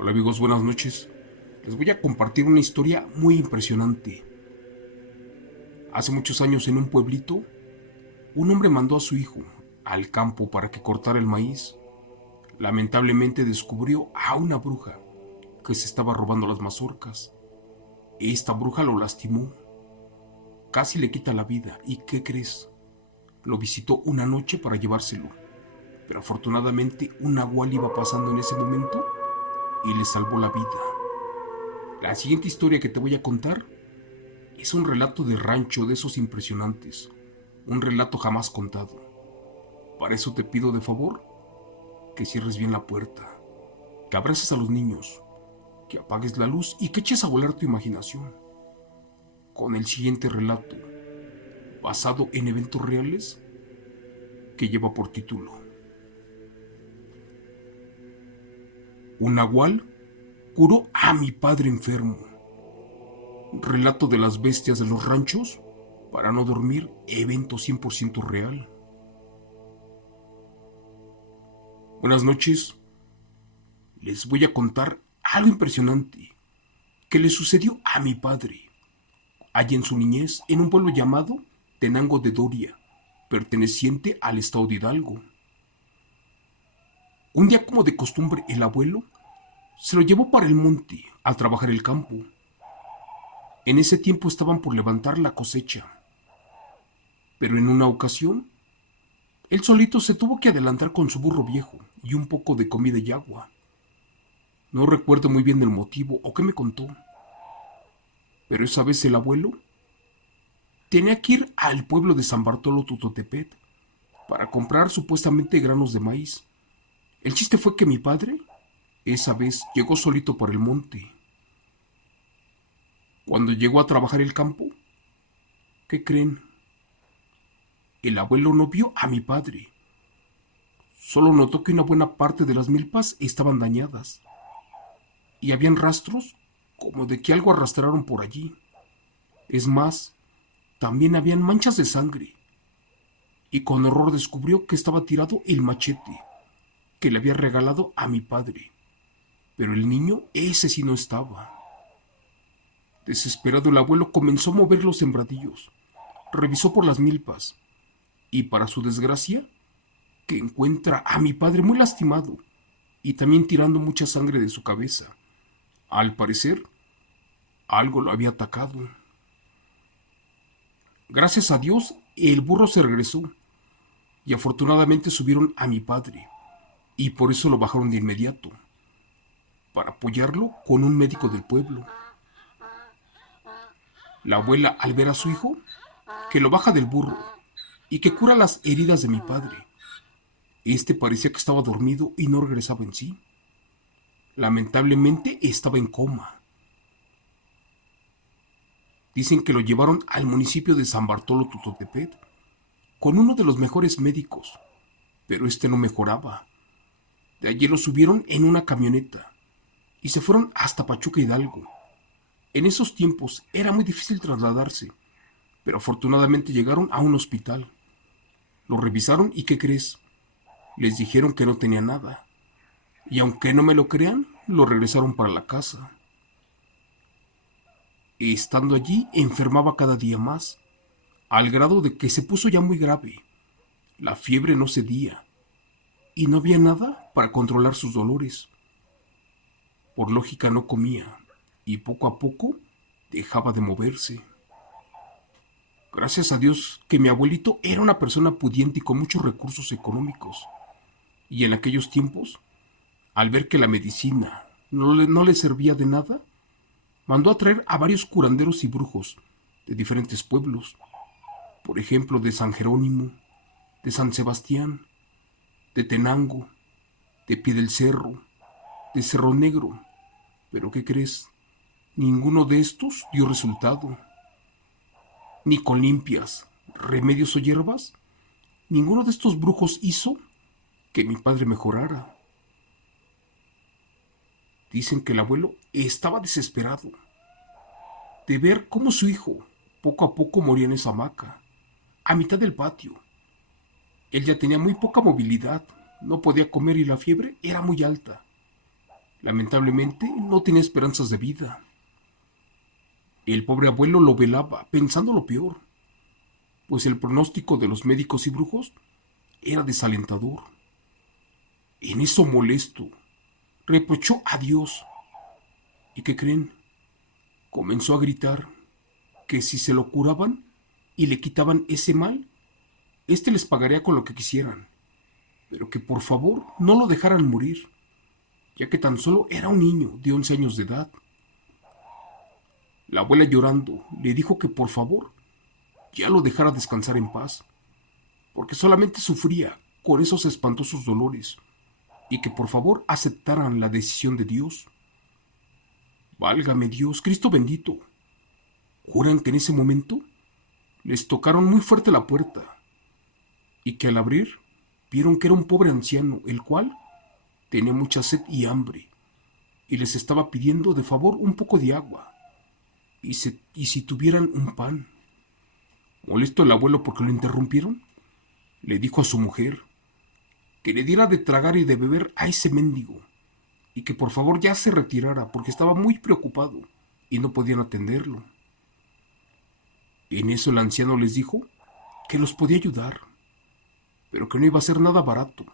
Hola amigos, buenas noches. Les voy a compartir una historia muy impresionante. Hace muchos años en un pueblito, un hombre mandó a su hijo al campo para que cortara el maíz. Lamentablemente descubrió a una bruja que se estaba robando las mazorcas. Esta bruja lo lastimó, casi le quita la vida. ¿Y qué crees? Lo visitó una noche para llevárselo, pero afortunadamente un nahual iba pasando en ese momento y le salvó la vida. La siguiente historia que te voy a contar es un relato de rancho de esos impresionantes, un relato jamás contado. Para eso te pido de favor que cierres bien la puerta, que abraces a los niños, que apagues la luz y que eches a volar tu imaginación con el siguiente relato, basado en eventos reales, que lleva por título Un nahual curó a mi padre enfermo. Relato de las bestias de los ranchos para no dormir, evento 100% real. Buenas noches, les voy a contar algo impresionante que le sucedió a mi padre, allá en su niñez, en un pueblo llamado Tenango de Doria, perteneciente al estado de Hidalgo. Un día, como de costumbre, el abuelo se lo llevó para el monte a trabajar el campo. En ese tiempo estaban por levantar la cosecha, pero en una ocasión, él solito se tuvo que adelantar con su burro viejo y un poco de comida y agua. No recuerdo muy bien el motivo o qué me contó, pero esa vez el abuelo tenía que ir al pueblo de San Bartolo Tutotepet para comprar supuestamente granos de maíz. El chiste fue que mi padre, esa vez, llegó solito por el monte. Cuando llegó a trabajar el campo, ¿qué creen? El abuelo no vio a mi padre. Solo notó que una buena parte de las milpas estaban dañadas y habían rastros como de que algo arrastraron por allí. Es más, también habían manchas de sangre y con horror descubrió que estaba tirado el machete que le había regalado a mi padre. Pero el niño, ese sí no estaba. Desesperado, el abuelo comenzó a mover los sembradillos, revisó por las milpas y, para su desgracia, que encuentra a mi padre muy lastimado y también tirando mucha sangre de su cabeza. Al parecer, algo lo había atacado. Gracias a Dios, el burro se regresó y afortunadamente subieron a mi padre y por eso lo bajaron de inmediato, para apoyarlo con un médico del pueblo. La abuela, al ver a su hijo, que lo baja del burro y que cura las heridas de mi padre, este parecía que estaba dormido y no regresaba en sí. Lamentablemente estaba en coma. Dicen que lo llevaron al municipio de San Bartolo Tutotepet con uno de los mejores médicos, pero este no mejoraba. De allí lo subieron en una camioneta y se fueron hasta Pachuca Hidalgo. En esos tiempos era muy difícil trasladarse, pero afortunadamente llegaron a un hospital. Lo revisaron y ¿qué crees? Les dijeron que no tenía nada. Y aunque no me lo crean, lo regresaron para la casa. Estando allí, enfermaba cada día más, al grado de que se puso ya muy grave. La fiebre no cedía y no había nada para controlar sus dolores. Por lógica no comía y poco a poco dejaba de moverse. Gracias a Dios que mi abuelito era una persona pudiente y con muchos recursos económicos. Y en aquellos tiempos, al ver que la medicina no le servía de nada, mandó a traer a varios curanderos y brujos de diferentes pueblos, por ejemplo de San Jerónimo, de San Sebastián, de Tenango, de Pie del Cerro, de Cerro Negro. Pero ¿qué crees? Ninguno de estos dio resultado. Ni con limpias, remedios o hierbas, ninguno de estos brujos hizo que mi padre mejorara. Dicen que el abuelo estaba desesperado de ver cómo su hijo poco a poco moría en esa hamaca, a mitad del patio. Él ya tenía muy poca movilidad, no podía comer y la fiebre era muy alta. Lamentablemente no tenía esperanzas de vida. El pobre abuelo lo velaba, pensando lo peor, pues el pronóstico de los médicos y brujos era desalentador. En eso molesto, reprochó a Dios. ¿Y qué creen? Comenzó a gritar que si se lo curaban y le quitaban ese mal, éste les pagaría con lo que quisieran, pero que por favor no lo dejaran morir, ya que tan solo era un niño de 11 años de edad. La abuela, llorando, le dijo que por favor ya lo dejara descansar en paz, porque solamente sufría con esos espantosos dolores, y que por favor aceptaran la decisión de Dios. Válgame Dios, Cristo bendito. Juran que en ese momento les tocaron muy fuerte la puerta, y que al abrir vieron que era un pobre anciano, el cual tenía mucha sed y hambre, y les estaba pidiendo de favor un poco de agua, y si tuvieran un pan. Molesto el abuelo porque lo interrumpieron, le dijo a su mujer que le diera de tragar y de beber a ese mendigo, y que por favor ya se retirara porque estaba muy preocupado y no podían atenderlo. En eso el anciano les dijo que los podía ayudar, pero que no iba a ser nada barato.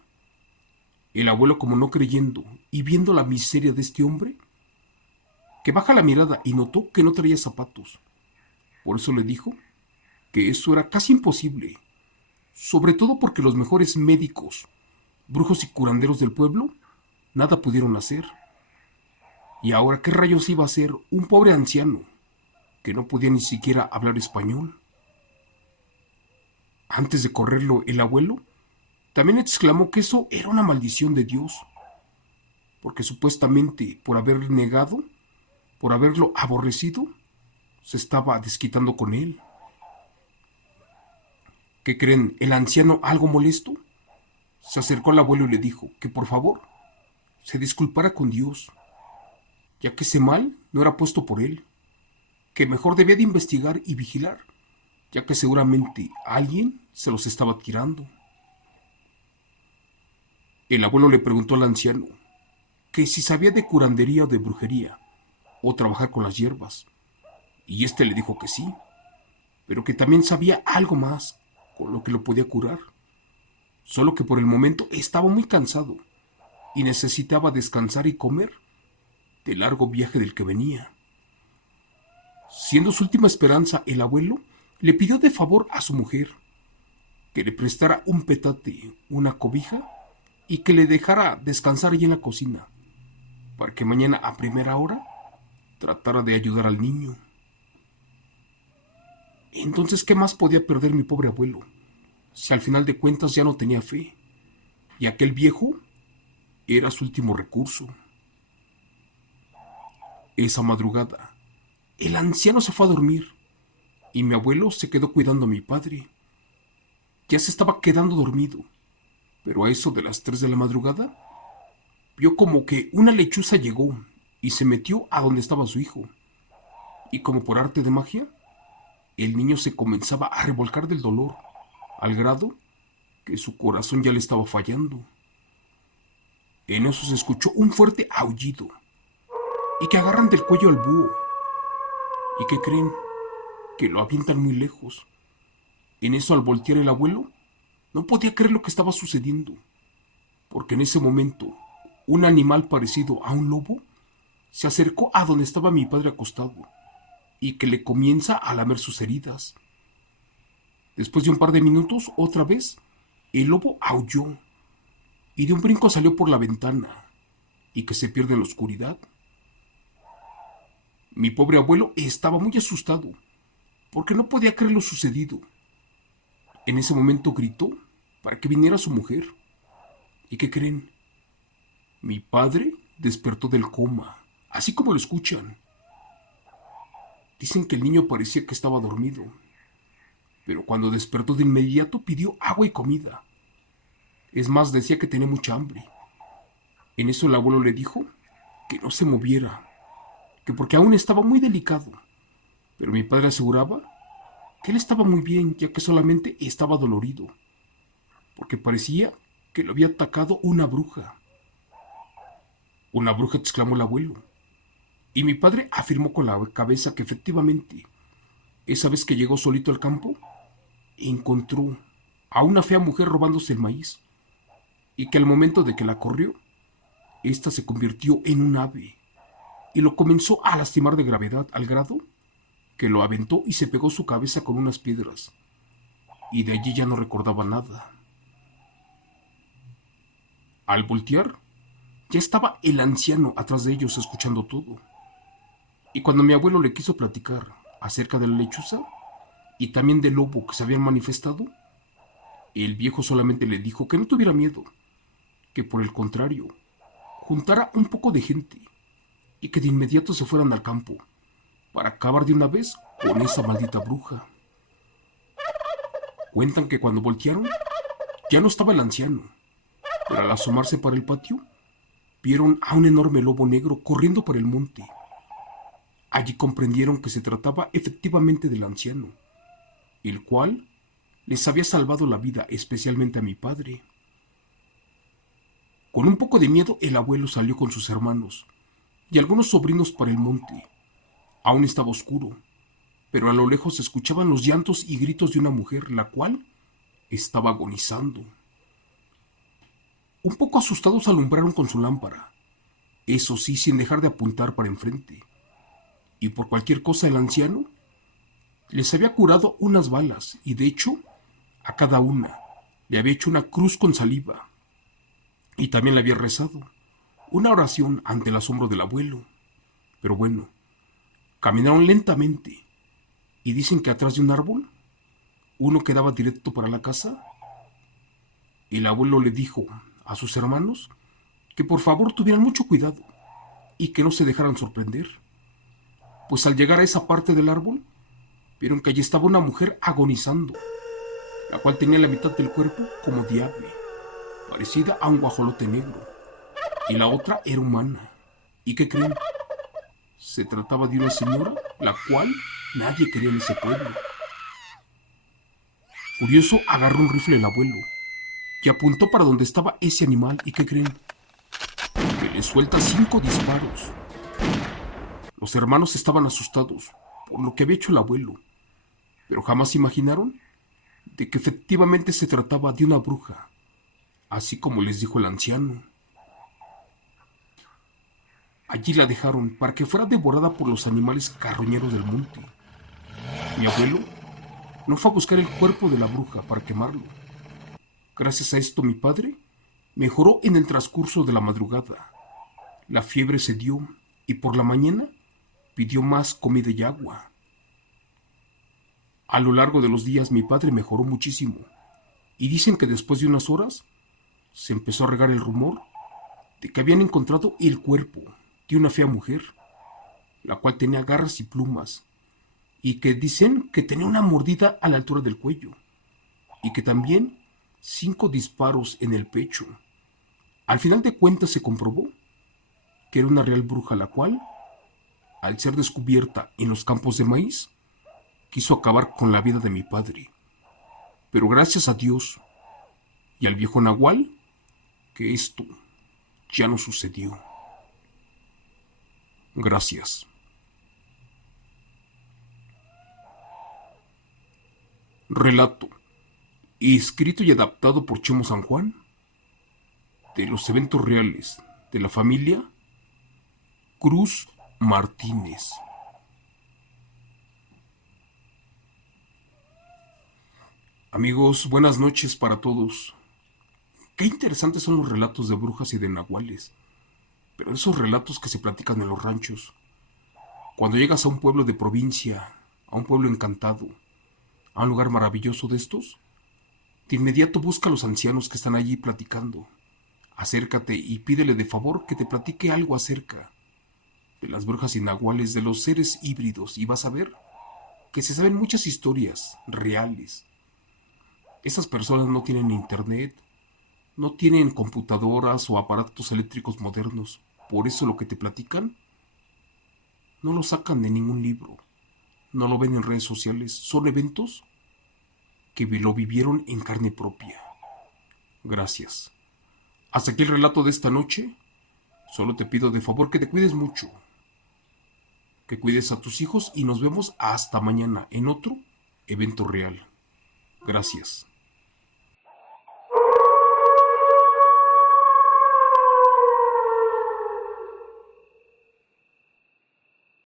El abuelo, como no creyendo y viendo la miseria de este hombre, que baja la mirada y notó que no traía zapatos. Por eso le dijo que eso era casi imposible, sobre todo porque los mejores médicos, brujos y curanderos del pueblo nada pudieron hacer. Y ahora, ¿qué rayos iba a hacer un pobre anciano que no podía ni siquiera hablar español? Antes de correrlo, el abuelo también exclamó que eso era una maldición de Dios, porque supuestamente por haber negado, por haberlo aborrecido, se estaba desquitando con él. ¿Qué creen? El anciano, algo molesto, se acercó al abuelo y le dijo que por favor se disculpara con Dios, ya que ese mal no era puesto por él, que mejor debía de investigar y vigilar, ya que seguramente alguien se los estaba tirando. El abuelo le preguntó al anciano que si sabía de curandería o de brujería, o trabajar con las hierbas, y éste le dijo que sí, pero que también sabía algo más con lo que lo podía curar, solo que por el momento estaba muy cansado y necesitaba descansar y comer del largo viaje del que venía. Siendo su última esperanza, el abuelo le pidió de favor a su mujer que le prestara un petate, una cobija, y que le dejara descansar allí en la cocina, para que mañana a primera hora tratara de ayudar al niño. Entonces, ¿qué más podía perder mi pobre abuelo, si al final de cuentas ya no tenía fe, y aquel viejo era su último recurso? Esa madrugada, el anciano se fue a dormir, y mi abuelo se quedó cuidando a mi padre. Ya se estaba quedando dormido, pero a eso de las 3 de la madrugada, vio como que una lechuza llegó y se metió a donde estaba su hijo, y como por arte de magia, el niño se comenzaba a revolcar del dolor, al grado que su corazón ya le estaba fallando. En eso se escuchó un fuerte aullido, y que agarran del cuello al búho. ¿Y qué creen? Que lo avientan muy lejos. En eso, al voltear el abuelo, no podía creer lo que estaba sucediendo, porque en ese momento un animal parecido a un lobo se acercó a donde estaba mi padre acostado, y que le comienza a lamer sus heridas. Después de un par de minutos, otra vez, el lobo aulló, y de un brinco salió por la ventana, y que se pierde en la oscuridad. Mi pobre abuelo estaba muy asustado, porque no podía creer lo sucedido. En ese momento gritó para que viniera su mujer. ¿Y qué creen? Mi padre despertó del coma, así como lo escuchan. Dicen que el niño parecía que estaba dormido, pero cuando despertó de inmediato pidió agua y comida. Es más, decía que tenía mucha hambre. En eso el abuelo le dijo que no se moviera, que porque aún estaba muy delicado, pero mi padre aseguraba que él estaba muy bien, ya que solamente estaba dolorido, porque parecía que lo había atacado una bruja. Una bruja, exclamó el abuelo. Y mi padre afirmó con la cabeza que efectivamente, esa vez que llegó solito al campo, encontró a una fea mujer robándose el maíz, y que al momento de que la corrió, ésta se convirtió en un ave, y lo comenzó a lastimar de gravedad al grado que lo aventó y se pegó su cabeza con unas piedras, y de allí ya no recordaba nada. Al voltear, ya estaba el anciano atrás de ellos escuchando todo. Y cuando mi abuelo le quiso platicar acerca de la lechuza y también del lobo que se habían manifestado, el viejo solamente le dijo que no tuviera miedo, que por el contrario, juntara un poco de gente y que de inmediato se fueran al campo para acabar de una vez con esa maldita bruja. Cuentan que cuando voltearon, ya no estaba el anciano, pero al asomarse para el patio, vieron a un enorme lobo negro corriendo por el monte. Allí comprendieron que se trataba efectivamente del anciano, el cual les había salvado la vida, especialmente a mi padre. Con un poco de miedo, el abuelo salió con sus hermanos y algunos sobrinos para el monte. Aún estaba oscuro, pero a lo lejos se escuchaban los llantos y gritos de una mujer, la cual estaba agonizando. Un poco asustados alumbraron con su lámpara, eso sí, sin dejar de apuntar para enfrente. Y por cualquier cosa el anciano les había curado unas balas y de hecho a cada una le había hecho una cruz con saliva y también le había rezado una oración ante el asombro del abuelo. Pero bueno, caminaron lentamente y dicen que atrás de un árbol uno que daba directo para la casa. El abuelo le dijo a sus hermanos que por favor tuvieran mucho cuidado y que no se dejaran sorprender, pues al llegar a esa parte del árbol vieron que allí estaba una mujer agonizando, la cual tenía la mitad del cuerpo como de ave, parecida a un guajolote negro, y la otra era humana. ¿Y qué creen? Se trataba de una señora la cual nadie quería en ese pueblo. Furioso, agarró un rifle el abuelo y apuntó para donde estaba ese animal. ¿Y qué creen? Que le suelta 5 disparos. Los hermanos estaban asustados por lo que había hecho el abuelo, pero jamás imaginaron de que efectivamente se trataba de una bruja, así como les dijo el anciano. Allí la dejaron para que fuera devorada por los animales carroñeros del monte. Mi abuelo no fue a buscar el cuerpo de la bruja para quemarlo. Gracias a esto mi padre mejoró en el transcurso de la madrugada. La fiebre cedió y por la mañana pidió más comida y agua. A lo largo de los días mi padre mejoró muchísimo y dicen que después de unas horas se empezó a regar el rumor de que habían encontrado el cuerpo de una fea mujer, la cual tenía garras y plumas, y que dicen que tenía una mordida a la altura del cuello, y que también 5 disparos en el pecho. Al final de cuentas se comprobó que era una real bruja, la cual, al ser descubierta en los campos de maíz, quiso acabar con la vida de mi padre. Pero gracias a Dios y al viejo Nahual, que esto ya no sucedió. Gracias. Relato, escrito y adaptado por Chemo San Juan, de los eventos reales de la familia Cruz Martínez. Amigos, buenas noches para todos. Qué interesantes son los relatos de brujas y de nahuales, pero esos relatos que se platican en los ranchos. Cuando llegas a un pueblo de provincia, a un pueblo encantado, a un lugar maravilloso de estos, de inmediato busca a los ancianos que están allí platicando. Acércate y pídele de favor que te platique algo acerca de las brujas y nahuales, de los seres híbridos, y vas a ver que se saben muchas historias reales. Esas personas no tienen internet, no tienen computadoras o aparatos eléctricos modernos. Por eso lo que te platican no lo sacan de ningún libro, no lo ven en redes sociales. Son eventos que lo vivieron en carne propia. Gracias. Hasta aquí el relato de esta noche. Solo te pido de favor que te cuides mucho, que cuides a tus hijos y nos vemos hasta mañana en otro evento real. Gracias.